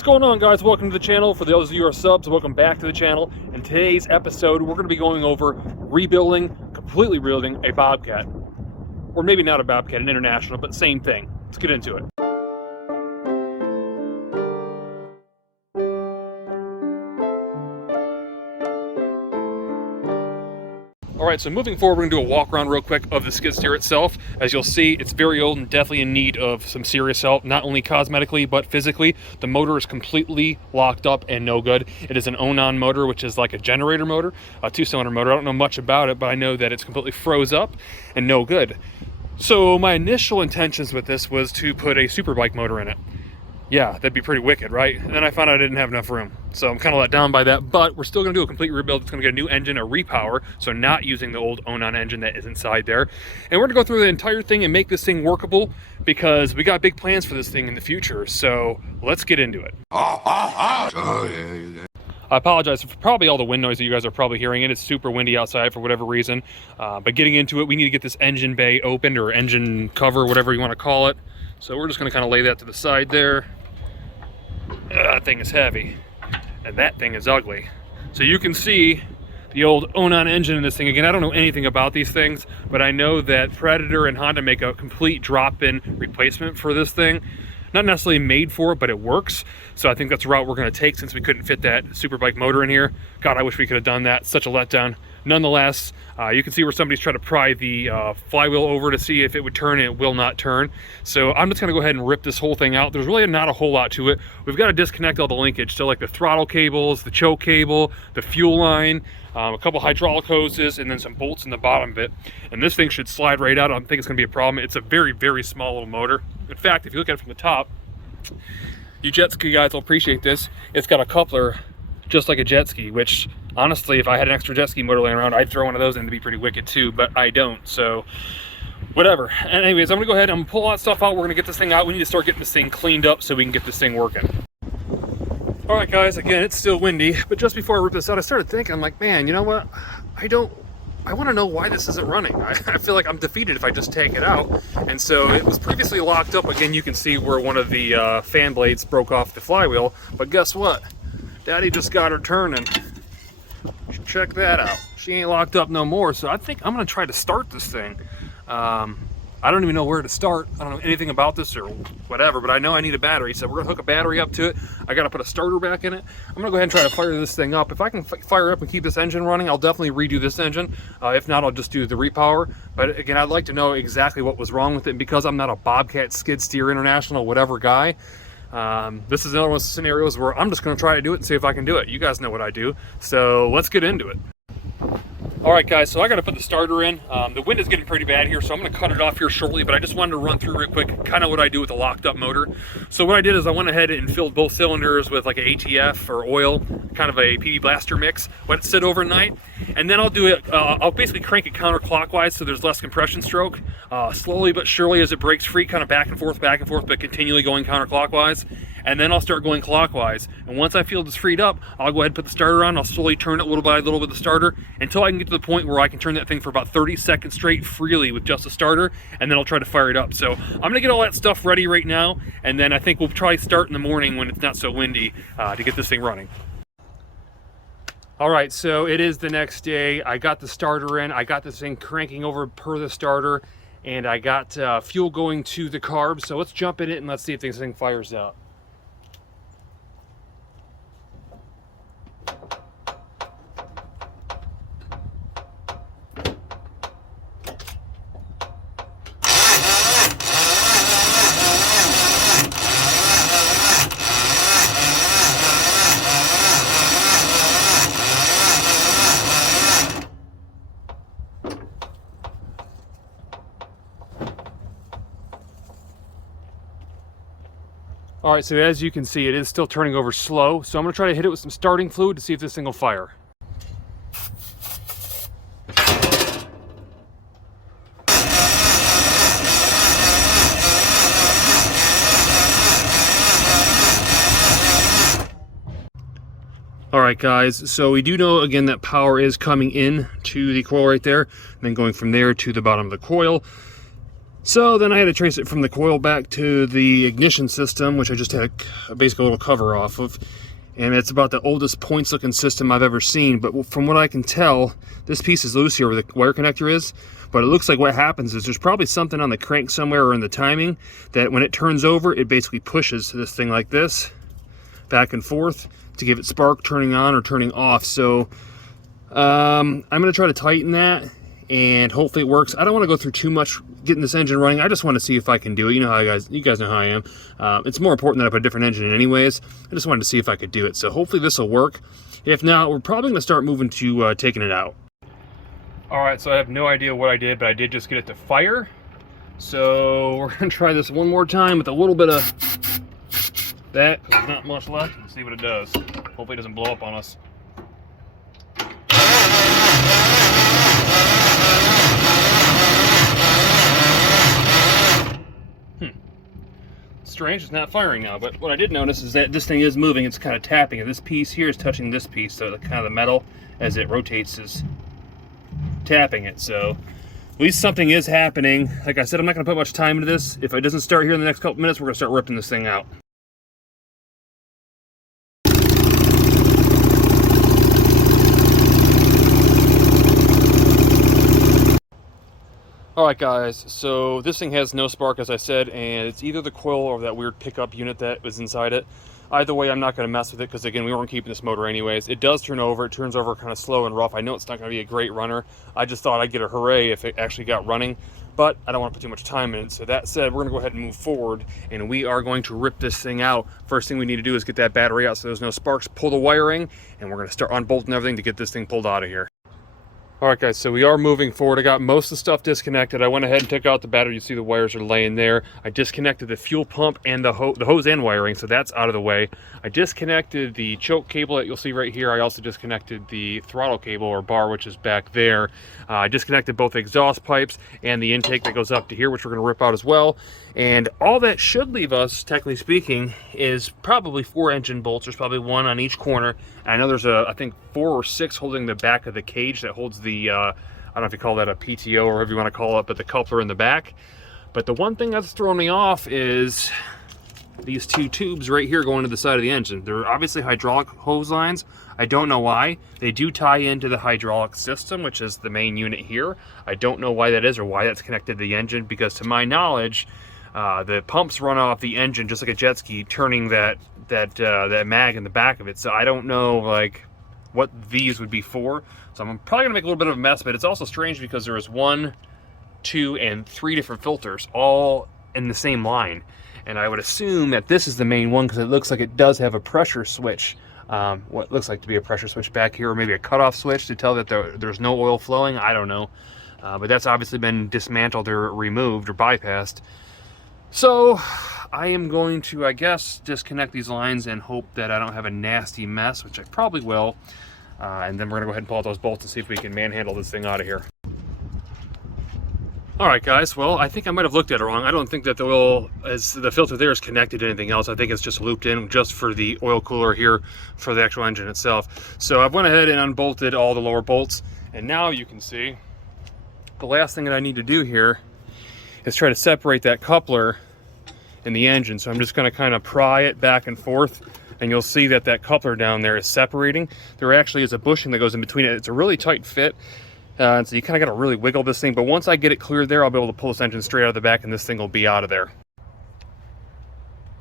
What's going on, guys? Welcome to the channel. For those of you who are subs, welcome back to the channel. In today's episode, we're going to be going over completely rebuilding a Bobcat. Or maybe not a Bobcat, an International, but same thing. Let's get into it. Alright, so moving forward, we're going to do a walk around real quick of the skid steer itself. As you'll see, it's very old and definitely in need of some serious help, not only cosmetically, but physically. The motor is completely locked up and no good. It is an Onan motor, which is like a generator motor, a two-cylinder motor. I don't know much about it, but I know that it's completely froze up and no good. So my initial intentions with this was to put a Superbike motor in it. Yeah, that'd be pretty wicked, right? And then I found out I didn't have enough room. So I'm kind of let down by that, but we're still gonna do a complete rebuild. It's gonna get a new engine, a repower, so not using the old Onan engine that is inside there. And we're gonna go through the entire thing and make this thing workable because we got big plans for this thing in the future. So let's get into it. I apologize for probably all the wind noise that you guys are probably hearing. It's super windy outside for whatever reason. But getting into it, we need to get this engine bay opened, or engine cover, whatever you wanna call it. So we're just gonna kind of lay that to the side there. That thing is heavy, and that thing is ugly. So you can see the old Onan engine in this thing. Again, I don't know anything about these things, but I know that Predator and Honda make a complete drop-in replacement for this thing. Not necessarily made for it, but it works. So I think that's the route we're gonna take since we couldn't fit that Superbike motor in here. God, I wish we could have done that. Such a letdown. Nonetheless, you can see where somebody's trying to pry the flywheel over to see if it would turn, and it will not turn. So I'm just gonna go ahead and rip this whole thing out. There's really not a whole lot to it. We've got to disconnect all the linkage. So like the throttle cables, the choke cable, the fuel line, a couple hydraulic hoses, and then some bolts in the bottom of it. And this thing should slide right out. I don't think it's gonna be a problem. It's a very, very small little motor. In fact, if you look at it from the top, you jet ski guys will appreciate this. It's got a coupler just like a jet ski, which honestly, if I had an extra jet ski motor laying around, I'd throw one of those in to be pretty wicked too, but I don't, so whatever. And anyways, I'm gonna go ahead and pull all that stuff out. We're gonna get this thing out. We need to start getting this thing cleaned up so we can get this thing working. All right, guys, again, it's still windy, but just before I rip this out, I started thinking, I'm like, man, you know what? I want to know why this isn't running. I feel like I'm defeated if I just take it out. And so it was previously locked up. Again, you can see where one of the fan blades broke off the flywheel. But guess what? Daddy just got her turning. Check that out. She ain't locked up no more. So I think I'm going to try to start this thing. I don't even know where to start. I don't know anything about this or whatever, but I know I need a battery. So we're gonna hook a battery up to it. I gotta put a starter back in it. I'm gonna go ahead and try to fire this thing up. If I can fire up and keep this engine running, I'll definitely redo this engine. If not, I'll just do the repower. But again, I'd like to know exactly what was wrong with it. And because I'm not a Bobcat skid steer international whatever guy, this is another one of those scenarios where I'm just gonna try to do it and see if I can do it. You guys know what I do. So let's get into it. All right, guys, so I got to put the starter in. The wind is getting pretty bad here, so I'm going to cut it off here shortly, but I just wanted to run through real quick kind of what I do with a locked up motor. So what I did is I went ahead and filled both cylinders with like an ATF or oil, kind of a PB blaster mix, let it sit overnight, and then I'll do it, I'll basically crank it counterclockwise so there's less compression stroke, slowly but surely as it breaks free, kind of back and forth, but continually going counterclockwise. And then I'll start going clockwise. And once I feel it's freed up, I'll go ahead and put the starter on. I'll slowly turn it little by little with the starter until I can get to the point where I can turn that thing for about 30 seconds straight freely with just the starter, and then I'll try to fire it up. So I'm gonna get all that stuff ready right now, and then I think we'll try start in the morning when it's not so windy to get this thing running. All right, so it is the next day. I got the starter in. I got this thing cranking over per the starter, and I got fuel going to the carbs. So let's jump in it and let's see if this thing fires out. All right, so as you can see, it is still turning over slow. So I'm gonna try to hit it with some starting fluid to see if this thing will fire. All right, guys, so we do know, again, that power is coming in to the coil right there, and then going from there to the bottom of the coil. So then I had to trace it from the coil back to the ignition system, which I just had basically a little cover off of. And it's about the oldest points looking system I've ever seen. But from what I can tell, this piece is loose here where the wire connector is. But it looks like what happens is there's probably something on the crank somewhere or in the timing that when it turns over, it basically pushes this thing like this, back and forth, to give it spark turning on or turning off. So I'm going to try to tighten that, and hopefully it works. I don't want to go through too much getting this engine running. I just want to see if I can do it. You know how you guys know how I am. It's more important that I put a different engine in anyways. I just wanted to see if I could do it. So hopefully this will work. If not, we're probably going to start moving to taking it out. All right, so I have no idea what I did, but I did just get it to fire. So we're going to try this one more time with a little bit of that, because there's not much left, and see what it does. Hopefully it doesn't blow up on us. Strange, it's not firing now, but what I did notice is that this thing is moving. It's kind of tapping, and this piece here is touching this piece, so the kind of the metal as it rotates is tapping it. So at least something is happening. Like I said, I'm not going to put much time into this. If it doesn't start here in the next couple minutes, we're going to start ripping this thing out. Alright guys, so this thing has no spark, as I said, and it's either the coil or that weird pickup unit that was inside it. Either way, I'm not going to mess with it because, again, we weren't keeping this motor anyways. It does turn over. It turns over kind of slow and rough. I know it's not going to be a great runner. I just thought I'd get a hooray if it actually got running, but I don't want to put too much time in it. So that said, we're going to go ahead and move forward, and we are going to rip this thing out. First thing we need to do is get that battery out so there's no sparks, pull the wiring, and we're going to start unbolting everything to get this thing pulled out of here. Alright guys, so we are moving forward. I got most of the stuff disconnected. I went ahead and took out the battery. You see the wires are laying there. I disconnected the fuel pump and the hose and wiring, so that's out of the way. I disconnected the choke cable that you'll see right here. I also disconnected the throttle cable or bar, which is back there. I disconnected both the exhaust pipes and the intake that goes up to here, which we're going to rip out as well. And all that should leave us, technically speaking, is probably 4 engine bolts. There's probably 1 on each corner. And I know there's I think 4 or 6 holding the back of the cage that holds the, I don't know if you call that a PTO or whatever you want to call it, but the coupler in the back. But the one thing that's throwing me off is these 2 tubes right here going to the side of the engine. They're obviously hydraulic hose lines. I don't know why. They do tie into the hydraulic system, which is the main unit here. I don't know why that is or why that's connected to the engine, because to my knowledge, the pumps run off the engine just like a jet ski, turning that mag in the back of it. So I don't know like what these would be for. So I'm probably gonna make a little bit of a mess, but it's also strange because there is 1, 2, and 3 different filters all in the same line. And I would assume that this is the main one because it looks like it does have a pressure switch. What looks like to be a pressure switch back here, or maybe a cutoff switch to tell that there's no oil flowing. I don't know. But that's obviously been dismantled or removed or bypassed. So I am going to, I guess, disconnect these lines and hope that I don't have a nasty mess, which I probably will. And then we're going to go ahead and pull out those bolts and see if we can manhandle this thing out of here. Alright guys, well, I think I might have looked at it wrong. I don't think that the oil, as the filter there is connected to anything else. I think it's just looped in just for the oil cooler here for the actual engine itself. So I've went ahead and unbolted all the lower bolts, and now you can see the last thing that I need to do here is try to separate that coupler in the engine. So I'm just going to kind of pry it back and forth, and you'll see that that coupler down there is separating. There actually is a bushing that goes in between it. It's a really tight fit. And so you kind of got to really wiggle this thing, but once I get it cleared there, I'll be able to pull this engine straight out of the back and this thing will be out of there.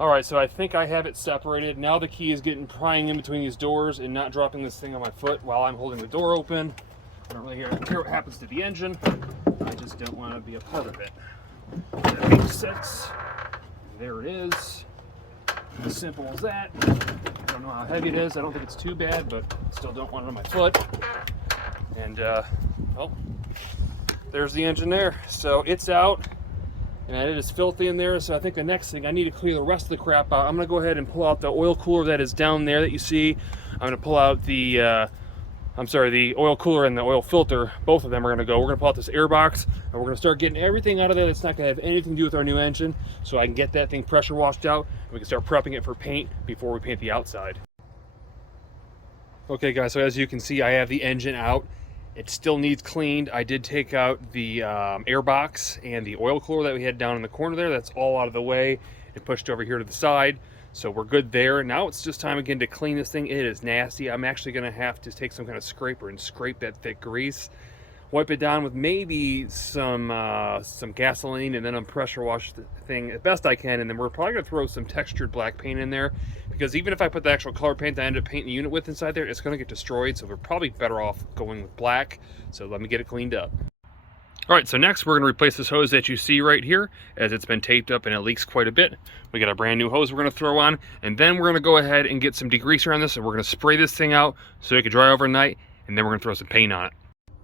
All right, so I think I have it separated. Now the key is getting prying in between these doors and not dropping this thing on my foot while I'm holding the door open. I don't really care what happens to the engine. I just don't want to be a part of it. That makes sense. There it is. As simple as that. I don't know how heavy it is. I don't think it's too bad, but still don't want it on my foot. And well, there's the engine there. So it's out, and it is filthy in there. So I think the next thing, I need to clear the rest of the crap out. I'm going to go ahead and pull out the oil cooler that is down there that you see. I'm going to pull out the the oil cooler and the oil filter. Both of them are going to go. We're going to pull out this air box, and we're going to start getting everything out of there that's not going to have anything to do with our new engine, so I can get that thing pressure washed out, and we can start prepping it for paint before we paint the outside. Okay guys, so as you can see, I have the engine out, It still needs cleaned. I did take out the air box and the oil cooler that we had down in the corner there. That's all out of the way and pushed over here to the side. So we're good there. Now it's just time again to clean this thing. It is nasty. I'm actually gonna have to take some kind of scraper and scrape that thick grease, wipe it down with maybe some gasoline, and then I'm pressure wash the thing as best I can. And then we're probably gonna throw some textured black paint in there, because even if I put the actual color paint that I ended up painting the unit with inside there, it's gonna get destroyed. So we're probably better off going with black. So let me get it cleaned up. All right, so next we're gonna replace this hose that you see right here, as it's been taped up and it leaks quite a bit. We got a brand new hose we're gonna throw on, and then we're gonna go ahead and get some degreaser on this, and we're gonna spray this thing out so it can dry overnight, and then we're gonna throw some paint on it.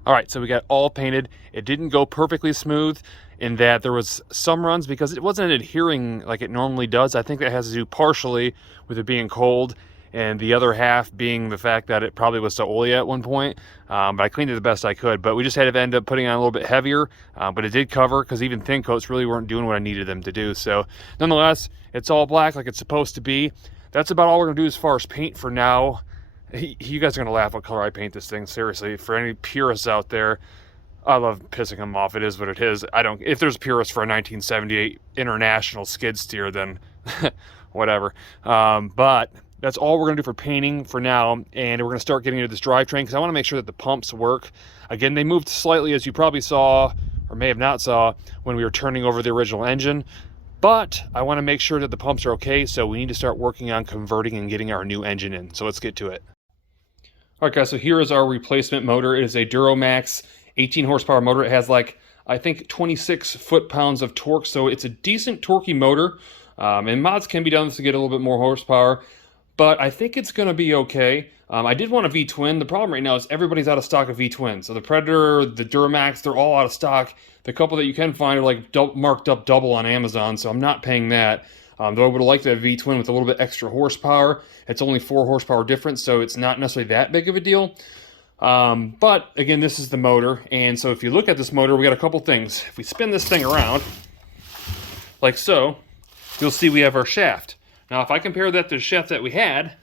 All right, so we got all painted. It didn't go perfectly smooth in that there was some runs because it wasn't adhering like it normally does. I think that has to do partially with it being cold, and the other half being the fact that it probably was so oily at one point. But I cleaned it the best I could. But we just had to end up putting on a little bit heavier, but it did cover, because even thin coats really weren't doing what I needed them to do. So nonetheless, it's all black like it's supposed to be. That's about all we're gonna do as far as paint for now. You guys are gonna laugh what color I paint this thing, seriously. For any purists out there, I love pissing them off. It is what it is. If there's purists for a 1978 International skid steer, then whatever. But that's all we're gonna do for painting for now, and we're gonna start getting into this drivetrain because I want to make sure that the pumps work. Again, they moved slightly, as you probably saw, or may have not saw, when we were turning over the original engine. But I want to make sure that the pumps are okay, so we need to start working on converting and getting our new engine in. So let's get to it. All right, guys, so here is our replacement motor. It is a Duramax 18 horsepower motor. It has like, I think, 26 foot-pounds of torque, so it's a decent torquey motor. And mods can be done to get a little bit more horsepower, but I think it's going to be okay. I did want a V-twin. The problem right now is everybody's out of stock of V-twins. So the Predator, the Duramax, they're all out of stock. The couple that you can find are like marked up double on Amazon, so I'm not paying that. Though I would have liked a V-twin with a little bit extra horsepower. It's only 4 horsepower difference, so it's not necessarily that big of a deal. But again, this is the motor, and so if you look at this motor, we got a couple things. If we spin this thing around, like so, you'll see we have our shaft. Now, if I compare that to the shaft that we had,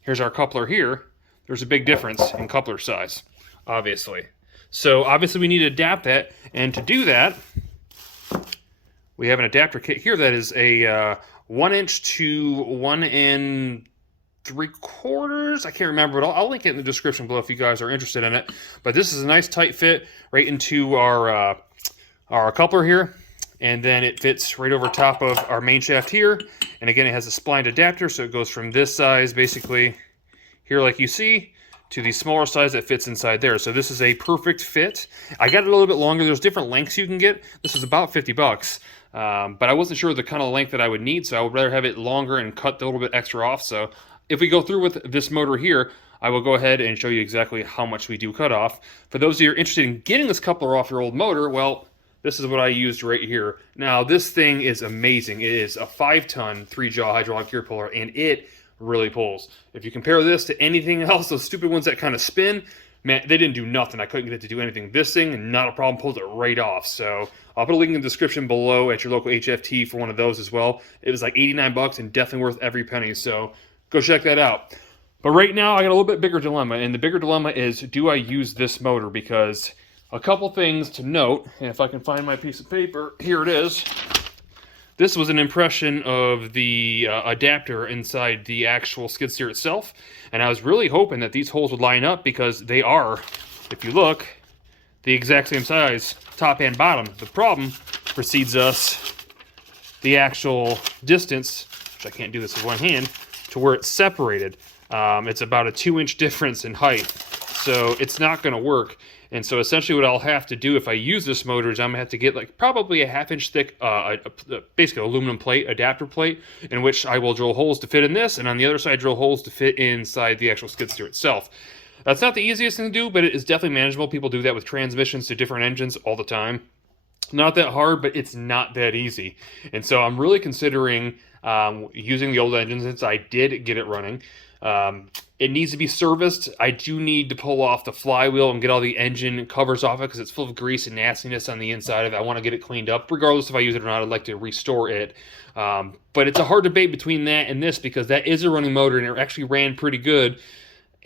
here's our coupler here, there's a big difference in coupler size, obviously. So obviously we need to adapt that, and to do that, we have an adapter kit here that is a 1 inch to 1 3/4. I can't remember, but I'll link it in the description below if you guys are interested in it. But this is a nice tight fit right into our coupler here. And then it fits right over top of our main shaft here. And again, it has a splined adapter, so it goes from this size, basically, here like you see, to the smaller size that fits inside there. So this is a perfect fit. I got it a little bit longer. There's different lengths you can get. This is about 50 bucks. But I wasn't sure the kind of length that I would need, so I would rather have it longer and cut a little bit extra off. So if we go through with this motor here, I will go ahead and show you exactly how much we do cut off. For those of you who are interested in getting this coupler off your old motor, well, this is what I used right here. Now, this thing is amazing. It is a 5-ton 3-jaw hydraulic gear puller, and it really pulls. If you compare this to anything else, those stupid ones that kind of spin, man, they didn't do nothing. I couldn't get it to do anything. This thing, not a problem, pulled it right off. So I'll put a link in the description below at your local HFT for one of those as well. It was like 89 bucks and definitely worth every penny. So go check that out. But right now, I got a little bit bigger dilemma, and the bigger dilemma is, do I use this motor? Because a couple things to note, and if I can find my piece of paper, here it is. This was an impression of the adapter inside the actual skid steer itself, and I was really hoping that these holes would line up, because they are, if you look, the exact same size, top and bottom. The problem precedes us the actual distance, which I can't do this with one hand, to where it's separated. It's about a 2-inch difference in height, so it's not going to work. And so essentially what I'll have to do if I use this motor is I'm going to have to get like probably a 1/2 inch thick, basically aluminum plate, adapter plate, in which I will drill holes to fit in this, and on the other side drill holes to fit inside the actual skid steer itself. That's not the easiest thing to do, but it is definitely manageable. People do that with transmissions to different engines all the time. Not that hard, but it's not that easy. And so I'm really considering using the old engine since I did get it running. It needs to be serviced. I do need to pull off the flywheel and get all the engine covers off it because it's full of grease and nastiness on the inside of it. I want to get it cleaned up. Regardless if I use it or not, I'd like to restore it. But it's a hard debate between that and this because that is a running motor and it actually ran pretty good.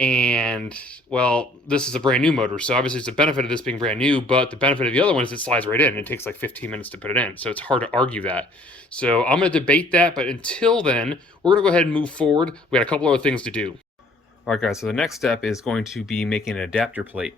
And, well, this is a brand new motor, so obviously it's a benefit of this being brand new, but the benefit of the other one is it slides right in. It takes like 15 minutes to put it in, so it's hard to argue that. So I'm going to debate that, but until then, we're going to go ahead and move forward. We got a couple other things to do. All right, guys, so the next step is going to be making an adapter plate,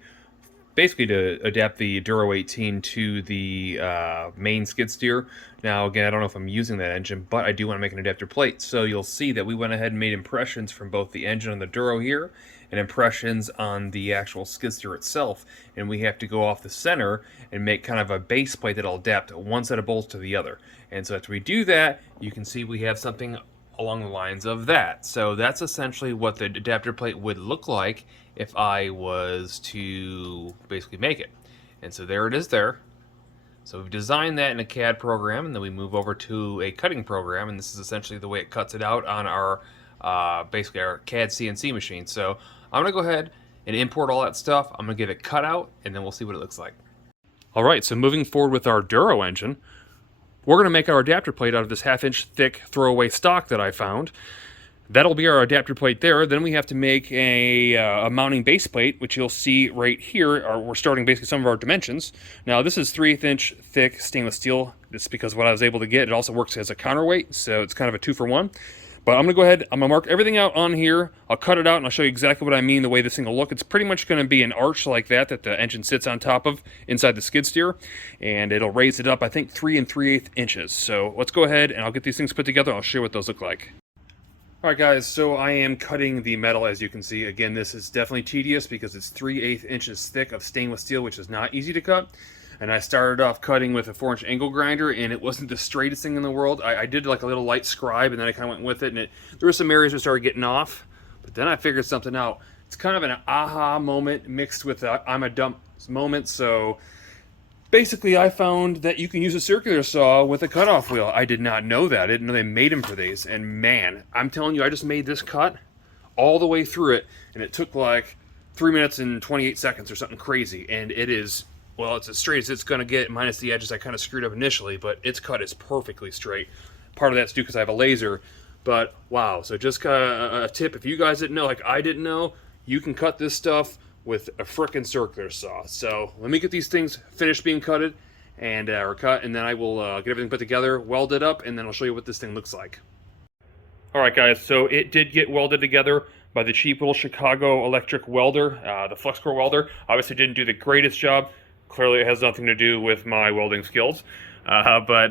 basically to adapt the Duro 18 to the main skid steer. Now, again, I don't know if I'm using that engine, but I do want to make an adapter plate. So you'll see that we went ahead and made impressions from both the engine on the Duro here and impressions on the actual skid steer itself. And we have to go off the center and make kind of a base plate that'll adapt one set of bolts to the other. And so after we do that, you can see we have something along the lines of that. So that's essentially what the adapter plate would look like if I was to basically make it. And so there it is there. So we've designed that in a CAD program, and then we move over to a cutting program, and this is essentially the way it cuts it out on our basically our CAD CNC machine. So I'm gonna go ahead and import all that stuff. I'm gonna give it cut out, and then we'll see what it looks like. All right, so moving forward with our Duro engine, we're going to make our adapter plate out of this 1/2-inch thick throwaway stock that I found. That'll be our adapter plate there. Then we have to make a mounting base plate, which you'll see right here. We're starting basically some of our dimensions. Now, this is 3/8-inch thick stainless steel. This is because what I was able to get. It also works as a counterweight, so it's kind of a 2-for-1. But I'm going to go ahead, I'm going to mark everything out on here. I'll cut it out and I'll show you exactly what I mean, the way this thing will look. It's pretty much going to be an arch like that the engine sits on top of inside the skid steer. And it'll raise it up, I think, 3 3/8 inches. So let's go ahead and I'll get these things put together. I'll show you what those look like. Alright guys, so I am cutting the metal, as you can see. Again, this is definitely tedious because it's 3/8 inches thick of stainless steel, which is not easy to cut. And I started off cutting with a 4-inch angle grinder, and it wasn't the straightest thing in the world. I did like a little light scribe, and then I kind of went with it, and there were some areas that started getting off. But then I figured something out. It's kind of an aha moment mixed with a I'm a dumb moment. So basically, I found that you can use a circular saw with a cutoff wheel. I did not know that. I didn't know they made them for these. And man, I'm telling you, I just made this cut all the way through it, and it took like 3 minutes and 28 seconds or something crazy. And it is, well, it's as straight as it's going to get, minus the edges I kind of screwed up initially, but its cut is perfectly straight. Part of that's due because I have a laser, but wow. So just a tip, if you guys didn't know, like I didn't know, you can cut this stuff with a frickin' circular saw. So let me get these things finished being cutted, and or cut, and then I will get everything put together, weld it up, and then I'll show you what this thing looks like. Alright guys, so it did get welded together by the cheap little Chicago electric welder, the FlexCore welder. Obviously didn't do the greatest job. Clearly it has nothing to do with my welding skills. But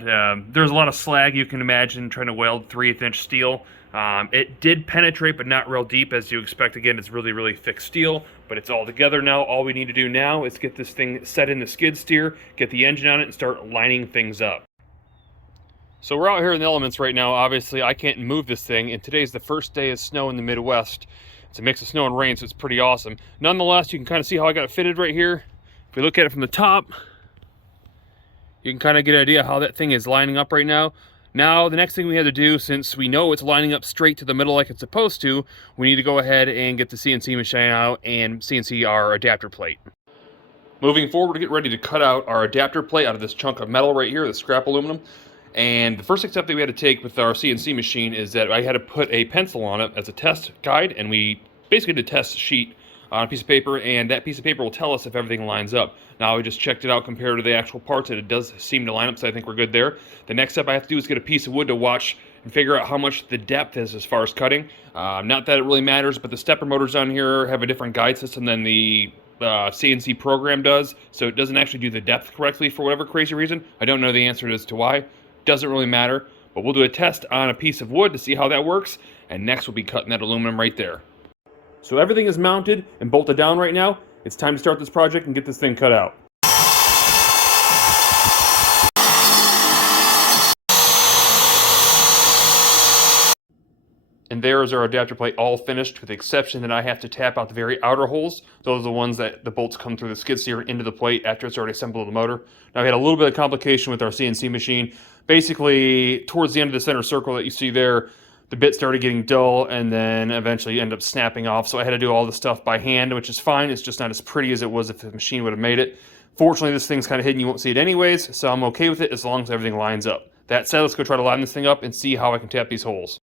there's a lot of slag you can imagine trying to weld 3/8-inch steel. It did penetrate, but not real deep as you expect. Again, it's really, really thick steel, but it's all together now. All we need to do now is get this thing set in the skid steer, get the engine on it, and start lining things up. So we're out here in the elements right now. Obviously, I can't move this thing, and today's the first day of snow in the Midwest. It's a mix of snow and rain, so it's pretty awesome. Nonetheless, you can kind of see how I got it fitted right here. If we look at it from the top, you can kind of get an idea how that thing is lining up right now. Now, the next thing we have to do, since we know it's lining up straight to the middle like it's supposed to, we need to go ahead and get the CNC machine out and CNC our adapter plate. Moving forward, we get ready to cut out our adapter plate out of this chunk of metal right here, the scrap aluminum. And the first step that we had to take with our CNC machine is that I had to put a pencil on it as a test guide, and we basically did a test sheet on a piece of paper, and that piece of paper will tell us if everything lines up. Now we just checked it out compared to the actual parts, and it does seem to line up, so I think we're good there. The next step I have to do is get a piece of wood to watch and figure out how much the depth is as far as cutting. Not that it really matters, but the stepper motors on here have a different guide system than the CNC program does, so it doesn't actually do the depth correctly for whatever crazy reason. I don't know the answer as to why. Doesn't really matter, but we'll do a test on a piece of wood to see how that works, and next we'll be cutting that aluminum right there. So everything is mounted and bolted down right now. It's time to start this project and get this thing cut out. And there is our adapter plate all finished, with the exception that I have to tap out the very outer holes. Those are the ones that the bolts come through the skid steer into the plate after it's already assembled with the motor. Now we had a little bit of complication with our CNC machine. Basically, towards the end of the center circle that you see there, the bit started getting dull and then eventually ended up snapping off. So I had to do all this stuff by hand, which is fine. It's just not as pretty as it was if the machine would have made it. Fortunately, this thing's kind of hidden. You won't see it anyways, so I'm okay with it as long as everything lines up. That said, let's go try to line this thing up and see how I can tap these holes.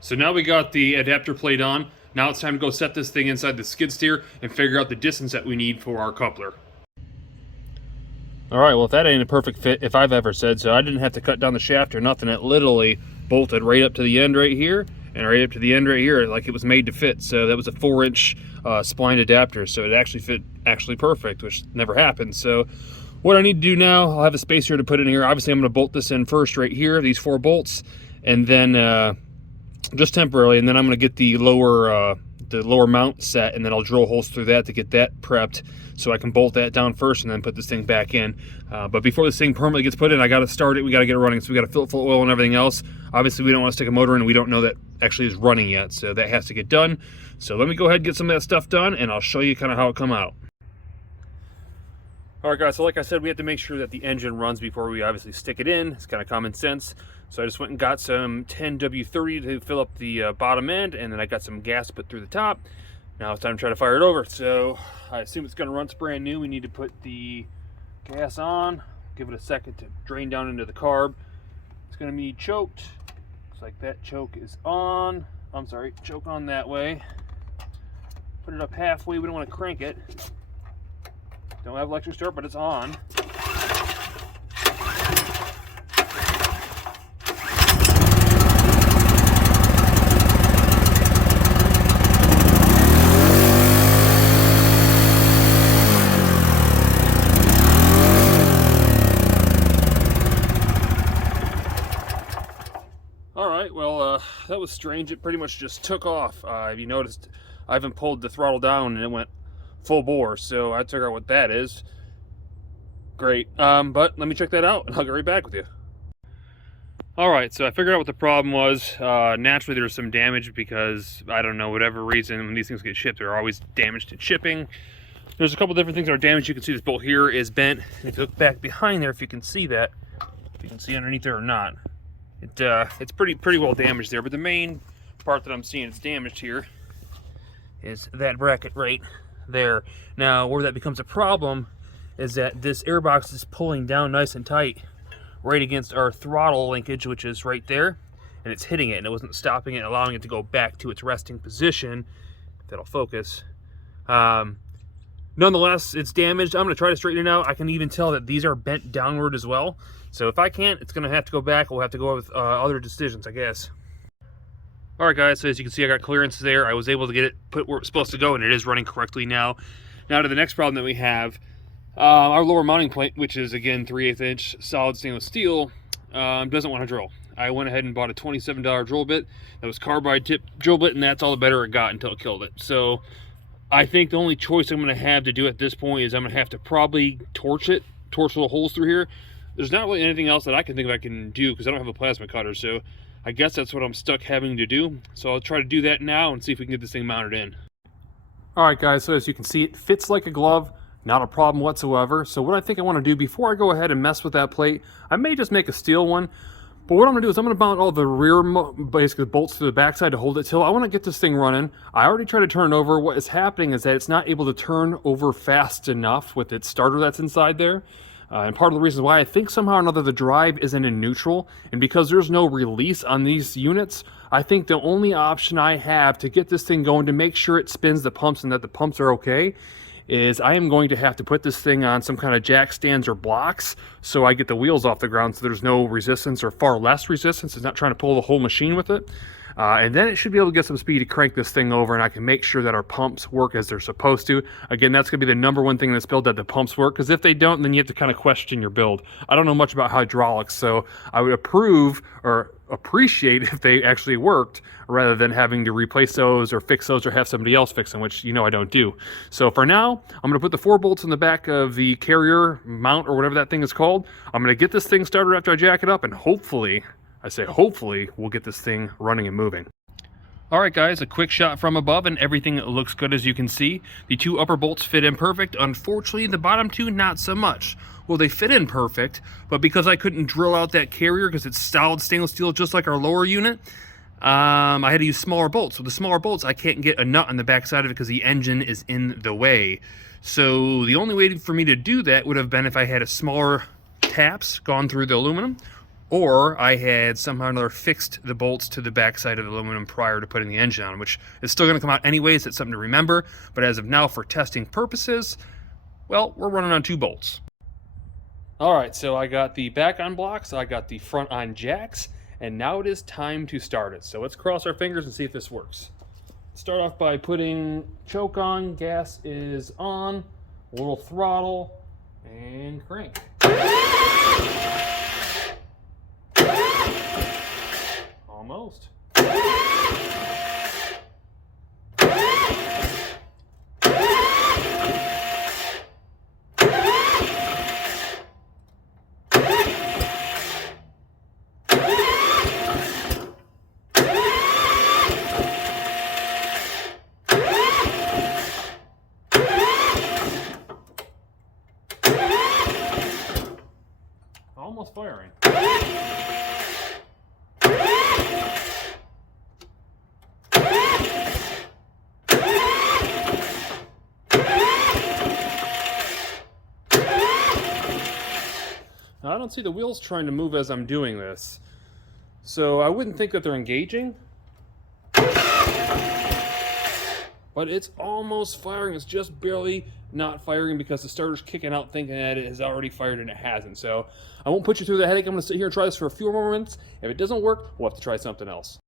So now we got the adapter plate on. Now it's time to go set this thing inside the skid steer and figure out the distance that we need for our coupler. All right, well, if that ain't a perfect fit, if I've ever said so, I didn't have to cut down the shaft or nothing. It literally bolted right up to the end right here and right up to the end right here, like it was made to fit. So that was a 4-inch spline adapter, so it actually fit perfect, which never happened. So what I need to do now, I'll have a space here to put in here. Obviously, I'm going to bolt this in first right here, these 4 bolts, and then just temporarily, and then I'm going to get the lower mount set, and then I'll drill holes through that to get that prepped so I can bolt that down first and then put this thing back in. But before this thing permanently gets put in, I got to start it. We got to get it running, so we got to fill it full of oil and everything else. Obviously, we don't want to stick a motor in, and we don't know that actually is running yet, so that has to get done. So let me go ahead and get some of that stuff done, and I'll show you kind of how it come out. All right, guys, so like I said, we have to make sure that the engine runs before we obviously stick it in. It's kind of common sense. So I just went and got some 10W30 to fill up the bottom end, and then I got some gas put through the top. Now it's time to try to fire it over. So I assume it's going to run brand new. We need to put the gas on, give it a second to drain down into the carb. It's going to be choked. Looks like that choke is on. I'm sorry, choke on that way. Put it up halfway. We don't want to crank it. Don't have electric start, but it's on. All right, well, that was strange. It pretty much just took off. If you noticed, I haven't pulled the throttle down and it went full bore, so I figure out what that is. Great, but let me check that out and I'll get right back with you. All right, so I figured out what the problem was. Naturally, there's some damage because, I don't know, whatever reason, when these things get shipped, they're always damaged in shipping. There's a couple different things that are damaged. You can see this bolt here is bent. If you look back behind there, if you can see that, if you can see underneath there or not, it's pretty well damaged there. But the main part that I'm seeing is damaged here is that bracket right there. Now, where that becomes a problem is that this airbox is pulling down nice and tight right against our throttle linkage, which is right there, and it's hitting it, and it wasn't stopping it, allowing it to go back to its resting position. If that'll focus. Nonetheless, it's damaged. I'm going to try to straighten it out. I can even tell that these are bent downward as well. So if I can't, it's going to have to go back. We'll have to go with other decisions, I guess. All right, guys, so as you can see, I got clearance there. I was able to get it put where it's supposed to go, and it is running correctly now. Now to the next problem that we have. Our lower mounting plate, which is, again, 3/8 inch solid stainless steel, doesn't want to drill. I went ahead and bought a $27 drill bit. That was carbide tip drill bit, and that's all the better it got until it killed it. So I think the only choice I'm going to have to do at this point is I'm going to have to probably torch little holes through here. There's not really anything else that I can think of I can do because I don't have a plasma cutter, so I guess that's what I'm stuck having to do. So I'll try to do that now and see if we can get this thing mounted in. All right, guys, so as you can see, it fits like a glove. Not a problem whatsoever. So what I think I want to do before I go ahead and mess with that plate, I may just make a steel one. But what I'm going to do is I'm going to mount all the rear, basically bolts to the backside to hold it till. I want to get this thing running. I already tried to turn it over. What is happening is that it's not able to turn over fast enough with its starter that's inside there. And part of the reason why I think somehow or another the drive isn't in neutral, and because there's no release on these units, I think the only option I have to get this thing going to make sure it spins the pumps and that the pumps are okay is I am going to have to put this thing on some kind of jack stands or blocks so I get the wheels off the ground so there's no resistance or far less resistance. It's not trying to pull the whole machine with it. And then it should be able to get some speed to crank this thing over, and I can make sure that our pumps work as they're supposed to. Again, that's going to be the number one thing in this build, that the pumps work, because if they don't, then you have to kind of question your build. I don't know much about hydraulics, so I would approve or appreciate if they actually worked rather than having to replace those or fix those or have somebody else fix them, which you know I don't do. So for now, I'm going to put the 4 bolts in the back of the carrier mount or whatever that thing is called. I'm going to get this thing started after I jack it up, and hopefully, I say hopefully, we'll get this thing running and moving. All right, guys, a quick shot from above, and everything looks good as you can see. The 2 upper bolts fit in perfect. Unfortunately, the bottom 2, not so much. Well, they fit in perfect, but because I couldn't drill out that carrier because it's solid stainless steel just like our lower unit, I had to use smaller bolts. So the smaller bolts, I can't get a nut on the back side of it because the engine is in the way. So the only way for me to do that would have been if I had a smaller taps gone through the aluminum, or I had somehow or another fixed the bolts to the backside of the aluminum prior to putting the engine on, which is still going to come out anyways. It's something to remember, but as of now, for testing purposes, well, we're running on 2 bolts. All right, so I got the back on blocks, I got the front on jacks, and now it is time to start it. So let's cross our fingers and see if this works. Start off by putting choke on, gas is on, a little throttle, and crank. Almost. Almost firing. Now, I don't see the wheels trying to move as I'm doing this, so I wouldn't think that they're engaging. But it's almost firing. It's just barely not firing because the starter's kicking out thinking that it has already fired and it hasn't. So I won't put you through the headache. I'm going to sit here and try this for a few more minutes. If it doesn't work, we'll have to try something else.